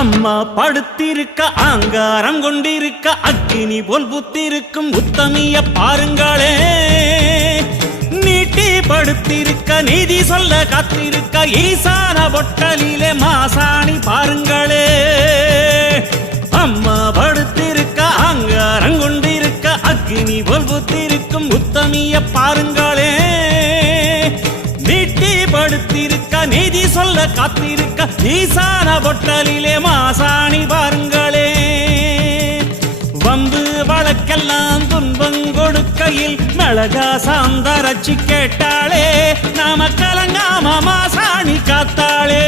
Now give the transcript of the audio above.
அம்மா படுத்திருக்க ஆங்காரம் கொண்டிருக்க அக்கினி போல் புத்திருக்கும் உத்தமிய பாருங்களே. நீட்டி படுத்திருக்க நீதி சொல்ல காத்திருக்க ஈசான பொட்டலிலே மாசாணி பாருங்களே. அம்மா படுத்திருக்க ஆங்காரம் கொண்டிருக்க அக்கினி போல் புத்திருக்கும் உத்தமிய பாருங்களே. நீட்டி படுத்திருக்க நீதி சொல்ல காத்திருக்க ஈசான பொட்டலிலே மாசாணி பாருங்களே. வம்பு வழக்கெல்லாம் துன்பம் கொடுக்கையில் மிளகா சாந்தரட்சி கேட்டாளே. நாம கலங்காம மாசாணி காத்தாளே.